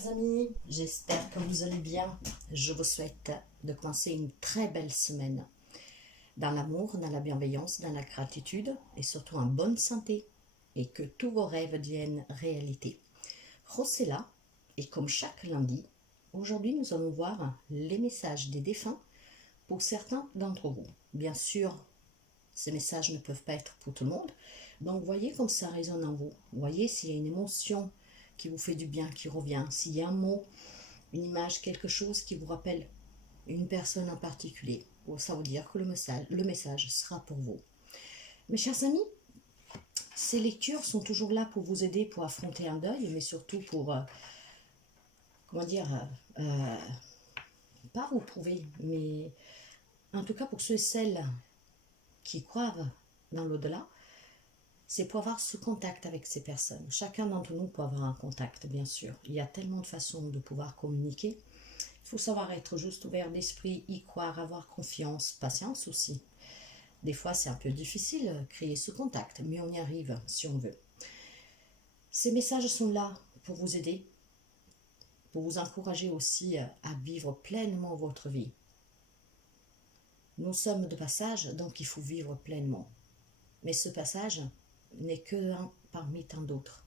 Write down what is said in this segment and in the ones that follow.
chers amis, j'espère que vous allez bien. Je vous souhaite de commencer une très belle semaine dans l'amour, dans la bienveillance, dans la gratitude et surtout en bonne santé et que tous vos rêves deviennent réalité. Rose est là et comme chaque lundi, aujourd'hui nous allons voir les messages des défunts pour certains d'entre vous. Bien sûr, ces messages ne peuvent pas être pour tout le monde, donc voyez comme ça résonne en vous. Voyez s'il y a une émotion qui vous fait du bien, qui revient, s'il y a un mot, une image, quelque chose qui vous rappelle une personne en particulier, ça veut dire que le message sera pour vous. Mes chers amis, ces lectures sont toujours là pour vous aider pour affronter un deuil, mais surtout pour, pas vous prouver, mais en tout cas pour ceux et celles qui croient dans l'au-delà, c'est pour avoir ce contact avec ces personnes. Chacun d'entre nous peut avoir un contact, bien sûr. Il y a tellement de façons de pouvoir communiquer. Il faut savoir être juste ouvert d'esprit, y croire, avoir confiance, patience aussi. Des fois, c'est un peu difficile créer ce contact, mais on y arrive si on veut. Ces messages sont là pour vous aider, pour vous encourager aussi à vivre pleinement votre vie. Nous sommes de passage, donc il faut vivre pleinement. Mais ce passage n'est que un parmi tant d'autres.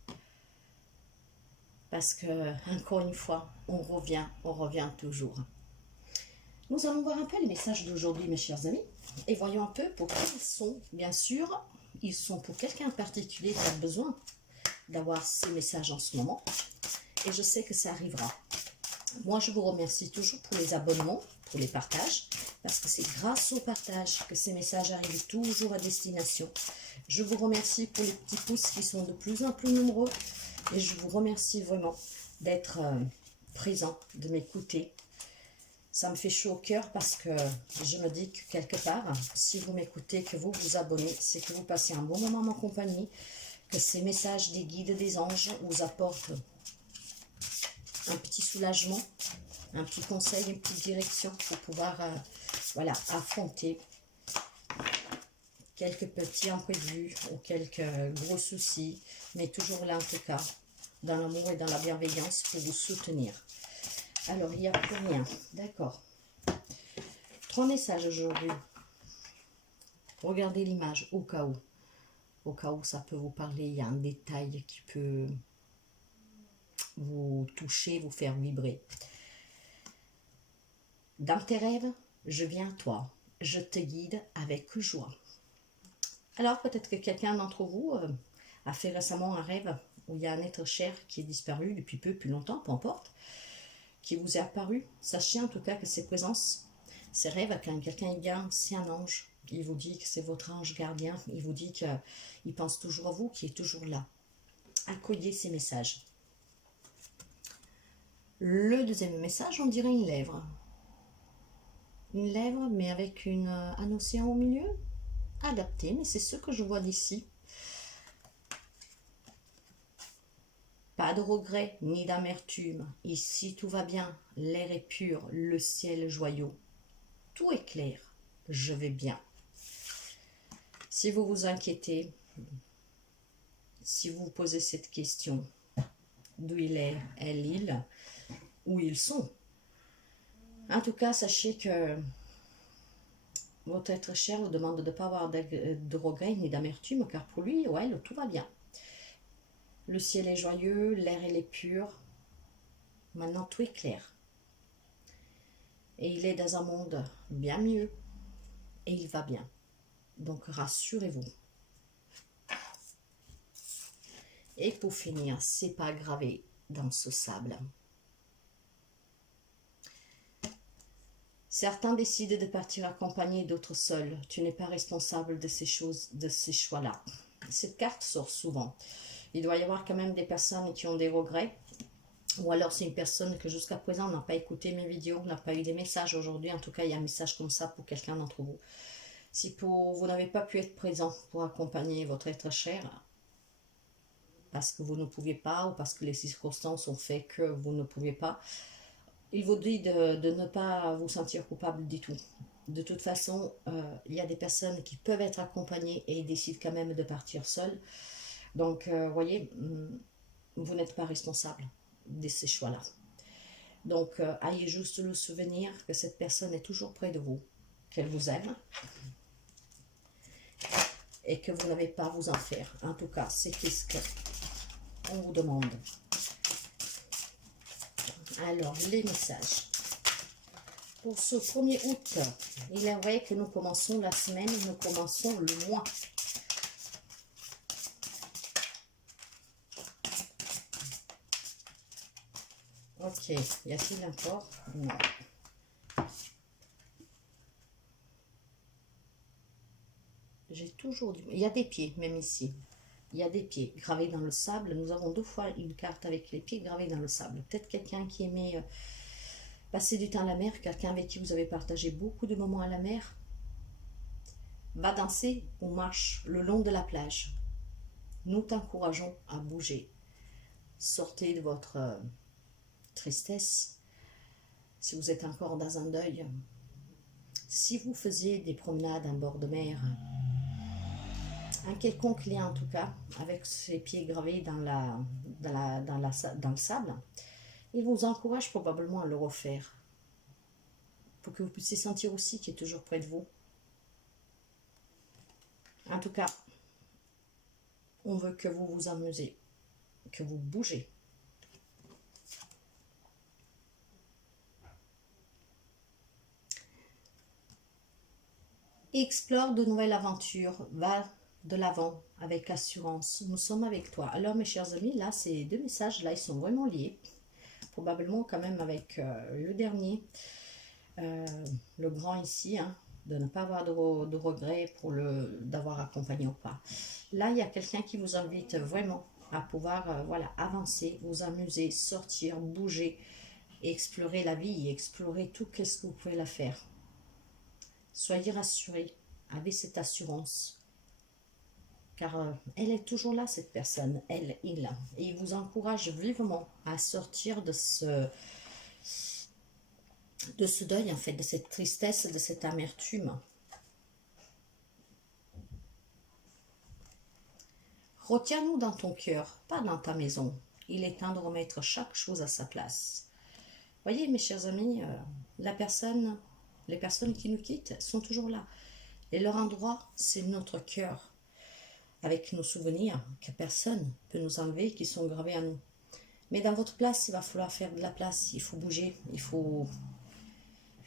Parce que, encore une fois, on revient toujours. Nous allons voir un peu les messages d'aujourd'hui, mes chers amis, et voyons un peu pour qui ils sont. Bien sûr, ils sont pour quelqu'un en particulier qui a besoin d'avoir ces messages en ce moment, et je sais que ça arrivera. Moi, je vous remercie toujours pour les abonnements, pour les partages, parce que c'est grâce au partage que ces messages arrivent toujours à destination. Je vous remercie pour les petits pouces qui sont de plus en plus nombreux, et je vous remercie vraiment d'être présent, de m'écouter. Ça me fait chaud au cœur parce que je me dis que quelque part, si vous m'écoutez, que vous vous abonnez, c'est que vous passez un bon moment en ma compagnie, que ces messages des guides, des anges vous apportent un petit soulagement, un petit conseil, une petite direction pour pouvoir affronter quelques petits imprévus ou quelques gros soucis, mais toujours là en tout cas, dans l'amour et dans la bienveillance pour vous soutenir. Alors, il n'y a plus rien, d'accord. 3 messages aujourd'hui. Regardez l'image au cas où. Au cas où ça peut vous parler, il y a un détail qui peut vous toucher, vous faire vibrer. Dans tes rêves, je viens à toi. Je te guide avec joie. Alors, peut-être que quelqu'un d'entre vous a fait récemment un rêve où il y a un être cher qui est disparu depuis peu, plus longtemps, peu importe, qui vous est apparu. Sachez en tout cas que ces présences, ces rêves, quand quelqu'un vient, c'est un ange. Il vous dit que c'est votre ange gardien. Il vous dit qu'il pense toujours à vous, qu'il est toujours là. Accueillez ces messages. Le deuxième message, on dirait une lèvre. Une lèvre, mais avec un océan au milieu. Adapté, mais c'est ce que je vois d'ici. Pas de regret ni d'amertume. Ici, tout va bien. L'air est pur, le ciel est joyeux. Tout est clair. Je vais bien. Si vous vous inquiétez, si vous vous posez cette question, d'où il est, elle, il, où ils sont. En tout cas, sachez que votre être cher vous demande de ne pas avoir de regrets ni d'amertume, car pour lui, ouais, tout va bien. Le ciel est joyeux, l'air il est pur. Maintenant, tout est clair. Et il est dans un monde bien mieux. Et il va bien. Donc, rassurez-vous. Et pour finir, c'est pas gravé dans ce sable. Certains décident de partir accompagnés, d'autres seuls. Tu n'es pas responsable de ces choses, de ces choix-là. Cette carte sort souvent. Il doit y avoir quand même des personnes qui ont des regrets. Ou alors c'est une personne que jusqu'à présent n'a pas écouté mes vidéos, n'a pas eu des messages aujourd'hui. En tout cas, il y a un message comme ça pour quelqu'un d'entre vous. Si vous n'avez pas pu être présent pour accompagner votre être cher, parce que vous ne pouviez pas ou parce que les circonstances ont fait que vous ne pouviez pas, il vous dit de ne pas vous sentir coupable du tout. De toute façon, il y a des personnes qui peuvent être accompagnées et ils décident quand même de partir seuls. Donc, voyez, vous n'êtes pas responsable de ces choix-là. Donc, ayez juste le souvenir que cette personne est toujours près de vous, qu'elle vous aime et que vous n'avez pas à vous en faire. En tout cas, c'est ce qu'on vous demande. Alors, les messages. Pour ce 1er août, il est vrai que nous commençons la semaine, nous commençons le mois. Ok, y a-t-il encore? Non. J'ai toujours du... Il y a des pieds, même ici. Il y a des pieds gravés dans le sable. Nous avons 2 fois une carte avec les pieds gravés dans le sable. Peut-être quelqu'un qui aimait passer du temps à la mer, quelqu'un avec qui vous avez partagé beaucoup de moments à la mer, va danser ou marche le long de la plage. Nous t'encourageons à bouger. Sortez de votre tristesse. Si vous êtes encore dans un deuil, si vous faisiez des promenades en bord de mer, un quelconque lien en tout cas, avec ses pieds gravés dans le sable, il vous encourage probablement à le refaire, pour que vous puissiez sentir aussi qu'il est toujours près de vous. En tout cas, on veut que vous vous amusez, que vous bougez. Explore de nouvelles aventures, va de l'avant avec assurance. Nous sommes avec toi. Alors mes chers amis, là ces 2 messages là, ils sont vraiment liés. Probablement quand même avec le dernier, le grand ici, hein, de ne pas avoir de regrets pour d'avoir accompagné ou pas. Là, il y a quelqu'un qui vous invite vraiment à pouvoir voilà, avancer, vous amuser, sortir, bouger, explorer la vie, explorer tout ce que vous pouvez la faire. Soyez rassurés, avez cette assurance. Car elle est toujours là, cette personne, elle, il. Et il vous encourage vivement à sortir de ce deuil, en fait, de cette tristesse, de cette amertume. Retiens-nous dans ton cœur, pas dans ta maison. Il est temps de remettre chaque chose à sa place. Voyez, mes chers amis, les personnes qui nous quittent sont toujours là. Et leur endroit, c'est notre cœur, avec nos souvenirs que personne ne peut nous enlever, qui sont gravés à nous. Mais dans votre place, il va falloir faire de la place, il faut bouger, il faut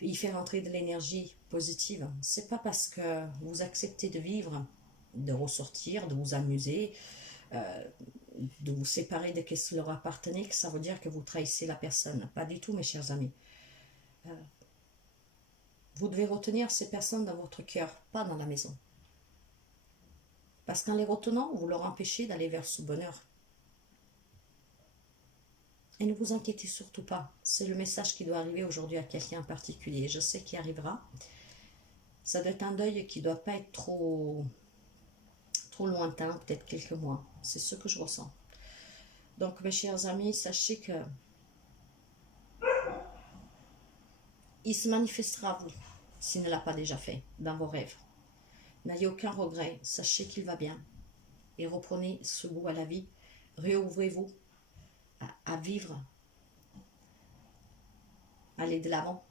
y faire entrer de l'énergie positive. C'est pas parce que vous acceptez de vivre, de ressortir, de vous amuser, de vous séparer de ce qui leur appartenait, que ça veut dire que vous trahissez la personne. Pas du tout, mes chers amis. Vous devez retenir ces personnes dans votre cœur, pas dans la maison. Parce qu'en les retenant, vous leur empêchez d'aller vers ce bonheur. Et ne vous inquiétez surtout pas. C'est le message qui doit arriver aujourd'hui à quelqu'un en particulier. Je sais qu'il arrivera. Ça doit être un deuil qui ne doit pas être trop lointain, peut-être quelques mois. C'est ce que je ressens. Donc, mes chers amis, sachez que il se manifestera à vous, s'il ne l'a pas déjà fait, dans vos rêves. N'ayez aucun regret, sachez qu'il va bien. Et reprenez ce goût à la vie. Réouvrez-vous à vivre. Allez de l'avant.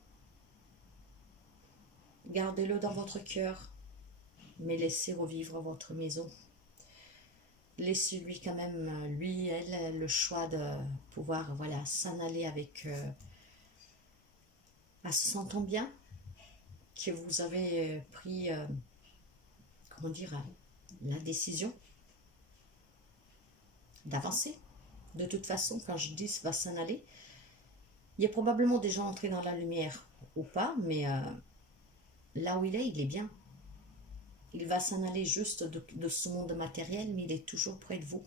Gardez-le dans votre cœur, mais laissez revivre votre maison. Laissez-lui quand même, lui, elle, le choix de pouvoir voilà, s'en aller avec... en se sentant bien, que vous avez pris, comment dire, la décision d'avancer. De toute façon, quand je dis va s'en aller, il y a probablement des gens entrés dans la lumière ou pas, mais là où il est bien. Il va s'en aller juste de ce monde matériel, mais il est toujours près de vous.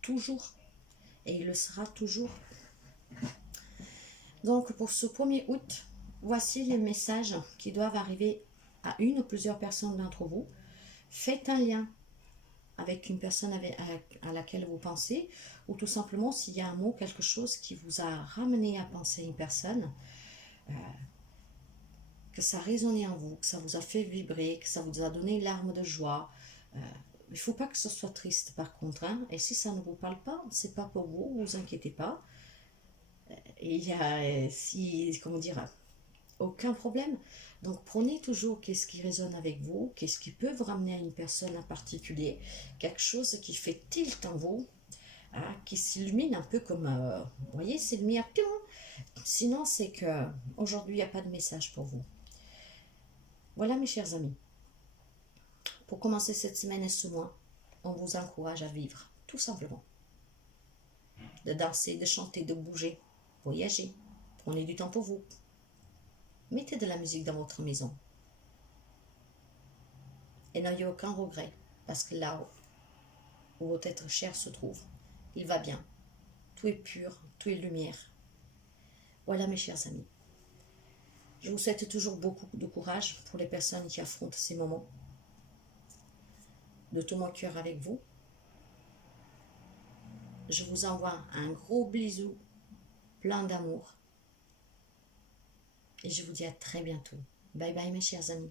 Toujours. Et il le sera toujours. Donc, pour ce 1er août, voici les messages qui doivent arriver à une ou plusieurs personnes d'entre vous. Faites un lien avec une personne à laquelle vous pensez, ou tout simplement s'il y a un mot, quelque chose qui vous a ramené à penser à une personne, que ça a résonné en vous, que ça vous a fait vibrer, que ça vous a donné une larme de joie. Il ne faut pas que ce soit triste par contre, hein. Et si ça ne vous parle pas, c'est pas pour vous, vous inquiétez pas. Et il y a, si, comment dire, aucun problème. Donc prenez toujours qu'est-ce qui résonne avec vous, qu'est-ce qui peut vous ramener à une personne en particulier, quelque chose qui fait tilt en vous, hein, qui s'illumine un peu comme, vous voyez, c'est le lumière. Sinon, c'est que aujourd'hui, il n'y a pas de message pour vous. Voilà, mes chers amis. Pour commencer cette semaine et ce mois, on vous encourage à vivre, tout simplement. De danser, de chanter, de bouger, voyager. Prenez du temps pour vous. Mettez de la musique dans votre maison. Et n'ayez aucun regret, parce que là où votre être cher se trouve, il va bien. Tout est pur, tout est lumière. Voilà, mes chers amis. Je vous souhaite toujours beaucoup de courage pour les personnes qui affrontent ces moments. De tout mon cœur avec vous. Je vous envoie un gros bisou, plein d'amour. Et je vous dis à très bientôt. Bye bye mes chers amis.